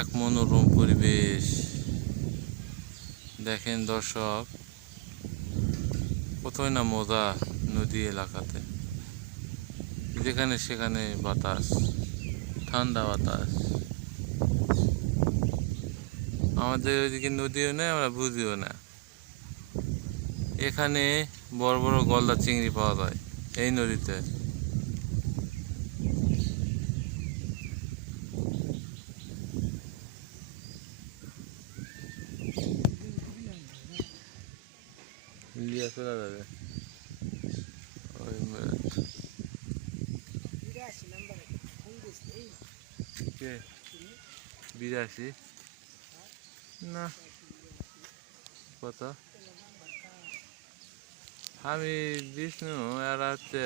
এক মনোরম পরিবেশ দেখেন দর্শক, কতই না মজা নদী এলাকাতে। যেখানে সেখানে বাতাস, ঠান্ডা বাতাস। আমাদের ওইদিকে নদীও নেই, আমরা বুঝিও না। এখানে বড় বড় গলদা চিংড়ি পাওয়া যায় এই নদীতে। লিয়া চলে যাবে ওই 82 না কত? আমি বিষ্ণু, এরা হচ্ছে